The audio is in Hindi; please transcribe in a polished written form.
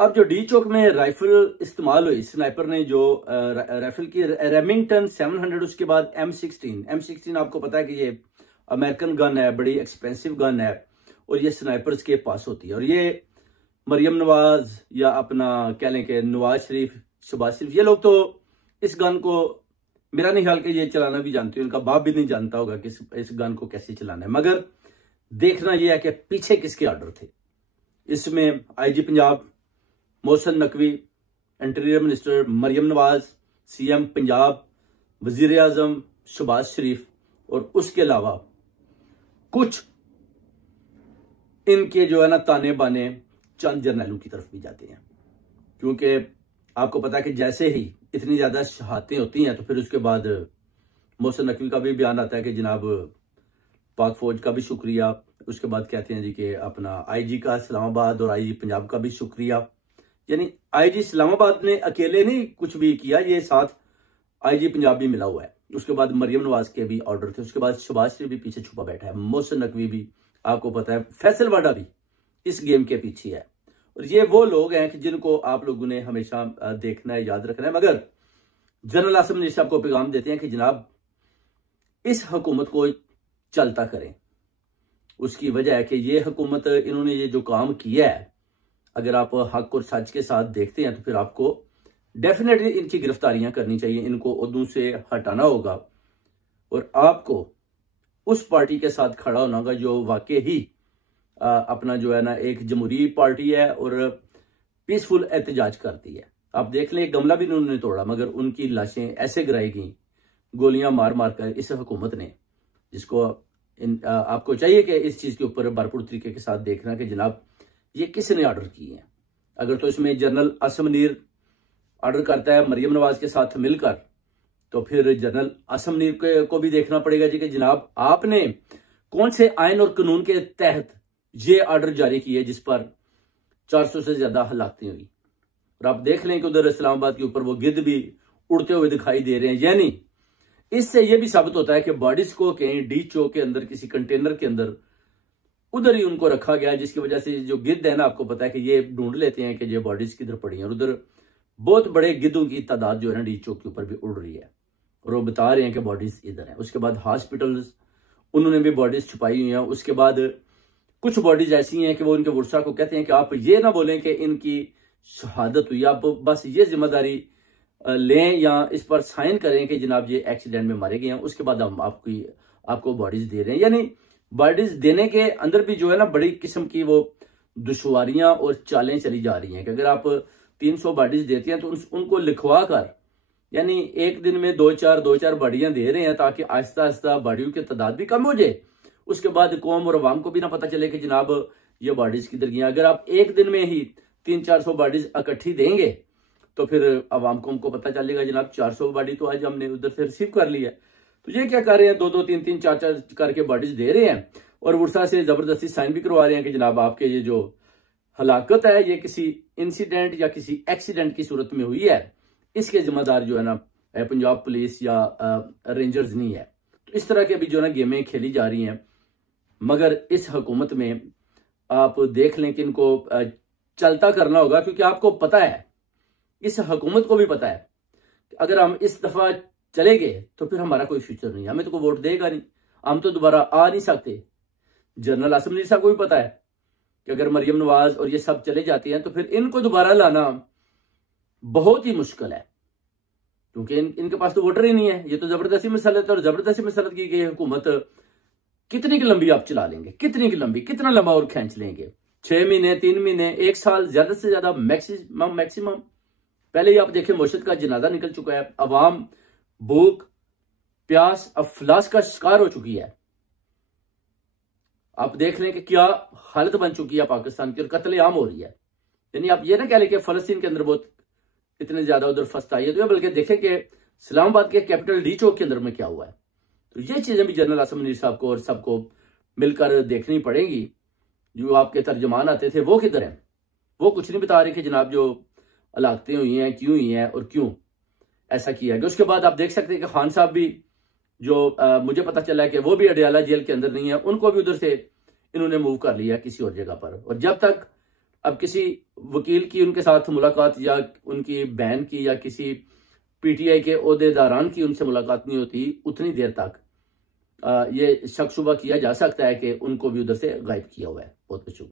अब जो डी चौक में राइफल इस्तेमाल हुई, स्नाइपर ने जो राइफल की रेमिंगटन 700, उसके बाद M16 आपको पता है कि ये अमेरिकन गन है, बड़ी एक्सपेंसिव गन है और ये स्नाइपर्स के पास होती है। और ये मरियम नवाज या अपना कह लें कि नवाज शरीफ, शहबाज शरीफ, ये लोग तो इस गन को मेरा नहीं ख्याल कि ये चलाना भी जानते हैं, उनका बाप भी नहीं जानता होगा कि इस गन को कैसे चलाना है। मगर देखना यह है कि पीछे किसके ऑर्डर थे। इसमें IG Punjab Mohsin Naqvi, interior minister Maryam Nawaz, CM Punjab, वजीर आजम शहबाज शरीफ और उसके अलावा कुछ इनके जो है ना ताने बाने चंद जर्नैलों की तरफ भी जाते हैं। क्योंकि आपको पता है कि जैसे ही इतनी ज्यादा शहादतें होती हैं तो फिर उसके बाद मोहसिन नकवी का भी बयान आता है कि जनाब पाक फौज का भी शुक्रिया। उसके बाद कहते हैं जी कि अपना IG का इस्लामाबाद और IG पंजाब का भी शुक्रिया। यानी IG इस्लामाबाद ने अकेले नहीं कुछ भी किया, ये साथ IG पंजाब भी मिला हुआ है। उसके बाद मरियम नवाज के भी ऑर्डर थे, उसके बाद शहबाज शरीफ भी पीछे छुपा बैठा है, मोहसिन नकवी भी, आपको पता है फैसल वाडा भी इस गेम के पीछे है। और ये वो लोग हैं कि जिनको आप लोगों ने हमेशा देखना है, याद रखना है। मगर जनरल आसिम मुनीर साहब को पैगाम देते हैं कि जनाब इस हुकूमत को चलता करें। उसकी वजह है कि ये हुकूमत, इन्होंने ये जो काम किया है, अगर आप हक और सच के साथ देखते हैं तो फिर आपको डेफिनेटली इनकी गिरफ्तारियां करनी चाहिए, इनको उर्दू से हटाना होगा और आपको उस पार्टी के साथ खड़ा होना होगा जो वाकई ही अपना जो है ना एक जमहूरी पार्टी है और पीसफुल एहतजाज करती है। आप देख लें, गमला भी उन्होंने तोड़ा मगर उनकी लाशें ऐसे गिराई गई गोलियां मार मार कर इस हुकूमत ने, जिसको आपको चाहिए कि इस चीज के ऊपर भरपूर तरीके के साथ देखना कि जनाब ये किसने ऑर्डर किए हैं। अगर तो इसमें जनरल आसिम मुनीर ऑर्डर करता है मरियम नवाज के साथ मिलकर, तो फिर जनरल आसिम मुनीर को भी देखना पड़ेगा जी कि जनाब आपने कौन से आयन और कानून के तहत ये ऑर्डर जारी किए जिस पर 400 से ज्यादा हलाकतें हुई। और आप देख लें कि उधर इस्लामाबाद के ऊपर वो गिद्ध भी उड़ते हुए दिखाई दे रहे हैं। यानी इससे यह भी साबित होता है कि बॉडीज को कहीं डी चौक के अंदर किसी कंटेनर के अंदर उधर ही उनको रखा गया, जिसकी वजह से जो गिद्ध है ना, आपको पता है कि ये ढूंढ लेते हैं कि ये बॉडीज किधर पड़ी हैं। और उधर बहुत बड़े गिद्धों की तादाद जो है ना डी चौक के ऊपर भी उड़ रही है और वो बता रहे हैं कि बॉडीज इधर है। उसके बाद हॉस्पिटल्स, उन्होंने भी बॉडीज छुपाई हुई हैं। उसके बाद कुछ बॉडीज ऐसी हैं कि वो उनके वर्षा को कहते हैं कि आप ये ना बोलें कि इनकी शहादत हुई, आप बस ये जिम्मेदारी लें या इस पर साइन करें कि जनाब ये एक्सीडेंट में मारे गए हैं, उसके बाद हम आपको बॉडीज दे रहे हैं। यानी बॉडीज देने के अंदर भी जो है ना बड़ी किस्म की वो दुश्वारियां और चालें चली जा रही हैं कि अगर आप 300 बॉडीज देते हैं तो उनको लिखवा कर, यानी एक दिन में दो चार बॉडियां दे रहे हैं ताकि आहिस्ता आहिस्ता बॉडियों की तादाद भी कम हो जाए। उसके बाद कौम और अवाम को भी ना पता चले कि जनाब ये बॉडीज किधर गई। अगर आप एक दिन में ही 300-400 बॉडीज इकट्ठी देंगे तो फिर अवाम को उनको पता चलेगा जनाब 400 बॉडी तो आज हमने उधर से रिसीव कर लिया। तो ये क्या कर रहे हैं, 2-2, 3-3, 4-4 करके बॉडीज दे रहे हैं और वर्षा से जबरदस्ती साइन भी करवा रहे हैं कि जनाब आपके ये जो हलाकत है ये किसी इंसिडेंट या किसी एक्सीडेंट की सूरत में हुई है, इसके जिम्मेदार जो है ना पंजाब पुलिस या रेंजर्स नहीं है। तो इस तरह के भी जो है ना गेमें खेली जा रही हैं। मगर इस हुकूमत में आप देख लें कि इनको चलता करना होगा, क्योंकि आपको पता है, इस हुकूमत को भी पता है कि अगर हम इस दफा चले गए तो फिर हमारा कोई फ्यूचर नहीं, हमें तो कोई वोट देगा नहीं, हम तो दोबारा आ नहीं सकते। जनरल आसिम मुनीर साहब को भी पता है कि अगर मरियम नवाज और ये सब चले जाते हैं तो फिर इनको दोबारा लाना बहुत ही मुश्किल है, क्योंकि इनके पास तो वोटर ही नहीं है। ये तो जबरदस्ती मसलत, और जबरदस्ती मसलत की गई हुकूमत कितनी की लंबी आप चला लेंगे, कितनी की लंबी, कितना लंबा और खींच लेंगे? 6 महीने, 3 महीने, 1 साल, ज्यादा से ज्यादा मैक्सिमम। पहले ही आप देखें मुर्शिद का जनाजा निकल चुका है, अवाम भूख प्यास अफलास का शिकार हो चुकी है। आप देख लें कि क्या हालत बन चुकी है पाकिस्तान की और कत्लेआम हो रही है। यानी आप ये ना कह लें कि फलस्तीन के अंदर बहुत इतने ज्यादा उधर फस्ताई है, तो बल्कि देखें कि इस्लामाबाद के कैपिटल डी चौक के अंदर में क्या हुआ है। तो ये चीजें भी जनरल आसिम मुनीर साहब को और सबको मिलकर देखनी पड़ेंगी। जो आपके तर्जमान आते थे वो किधर हैं? वो कुछ नहीं बता रहे कि जनाब जो हलाकतें हुई हैं क्यों हुई हैं और क्यों ऐसा किया गया। उसके बाद आप देख सकते हैं कि खान साहब भी जो मुझे पता चला है कि वो भी अडयाला जेल के अंदर नहीं है, उनको भी उधर से इन्होंने मूव कर लिया किसी और जगह पर। और जब तक अब किसी वकील की उनके साथ मुलाकात या उनकी बहन की या किसी पीटीआई के ओहदेदारान की उनसे मुलाकात नहीं होती, उतनी देर तक ये शक शुबा किया जा सकता है कि उनको भी उधर से गायब किया हुआ है। बहुत बहुत शुक्रिया।